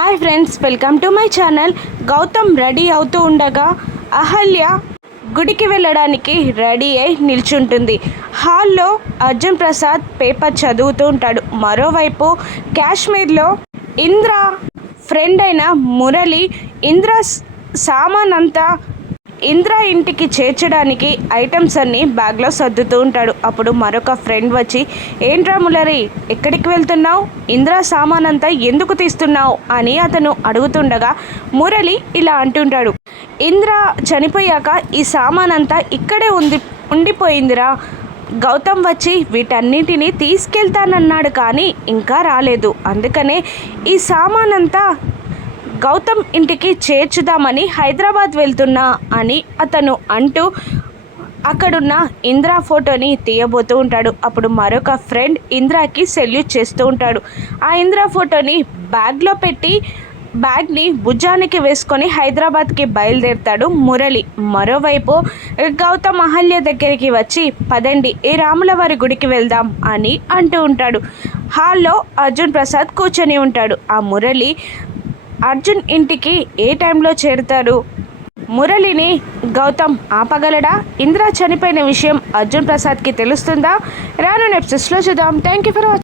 Hi friends, welcome to my channel. Gautam ready అవుతూ ఉండగా అహల్య గుడికి వెళ్ళడానికి రెడీ అయి నిల్చుంటుంది. హాల్లో అర్జున్ ప్రసాద్ పేపర్ చదువుతూ ఉంటాడు. మరోవైపు కాశ్మీర్లో ఇంద్ర ఫ్రెండ్ అయిన మురళి సామాన్ అంతా ఇంద్ర ఇంటికి చేర్చడానికి ఐటమ్స్ అన్నీ బ్యాగ్లో సర్దుతూ ఉంటాడు. అప్పుడు మరొక ఫ్రెండ్ వచ్చి, ఏంట్రా మురళి, ఎక్కడికి వెళ్తున్నావు? ఇంద్ర సామాన్ అంతా ఎందుకు తీస్తున్నావు అని అతను అడుగుతుండగా మురళి ఇలా అంటుంటాడు, ఇంద్ర చనిపోయాక ఈ సామాన్ అంతా ఇక్కడే ఉండిపోయిందిరా. గౌతమ్ వచ్చి వీటన్నిటినీ తీసుకెళ్తానన్నాడు కానీ ఇంకా రాలేదు. అందుకనే ఈ సామాన్ అంతా గౌతమ్ ఇంటికి చేర్చుదామని హైదరాబాద్ వెళ్తున్నా అని అతను అంటూ అక్కడున్న ఇంద్ర ఫోటోని తీయబోతూ ఉంటాడు. అప్పుడు మరొక ఫ్రెండ్ ఇంద్రాకి సెల్యూట్ చేస్తూ ఉంటాడు. ఆ ఇంద్ర ఫోటోని బ్యాగ్లో పెట్టి బ్యాగ్ని భుజానికి వేసుకొని హైదరాబాద్కి బయలుదేరుతాడు మురళి. మరోవైపు గౌతమ్ అహల్య దగ్గరికి వచ్చి, పదండి ఈ రాములవారి గుడికి వెళ్దాం అని అంటూ ఉంటాడు. హాల్లో అర్జున్ ప్రసాద్ కూర్చొని ఉంటాడు. ఆ మురళి అర్జున్ ఇంటికి ఏ టైంలో చేరుతాడు? మురళిని గౌతమ్ ఆపగలడా? ఇంద్ర చనిపోయిన విషయం అర్జున్ ప్రసాద్కి తెలుస్తుందా? రాను ఎపిసోడ్స్లో చూద్దాం. Thank you for watching.